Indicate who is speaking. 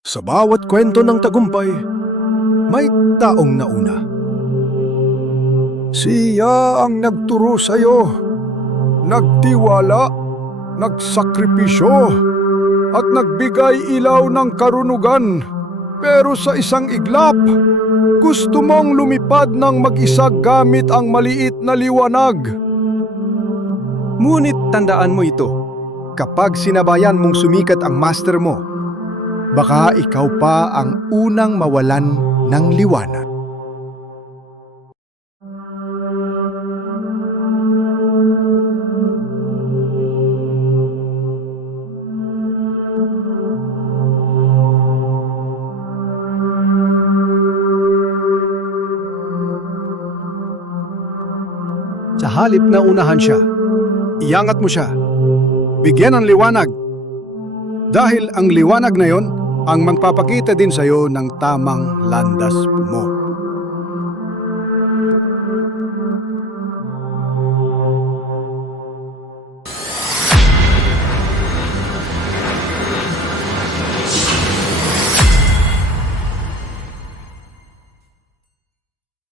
Speaker 1: Sa bawat kwento ng tagumpay, may taong nauna. Siya ang nagturo sa'yo, nagtiwala, nagsakripisyo, at nagbigay ilaw ng karunugan. Pero sa isang iglap, gusto mong lumipad ng mag-isa gamit ang maliit na liwanag. Ngunit tandaan mo ito, kapag sinabayan mong sumikat ang master mo, baka ikaw pa ang unang mawalan ng liwanag. Sa halip na unahan siya, iangat mo siya. Bigyan ng liwanag. Dahil ang liwanag na yon ang magpapakita din sa iyo ng tamang landas mo.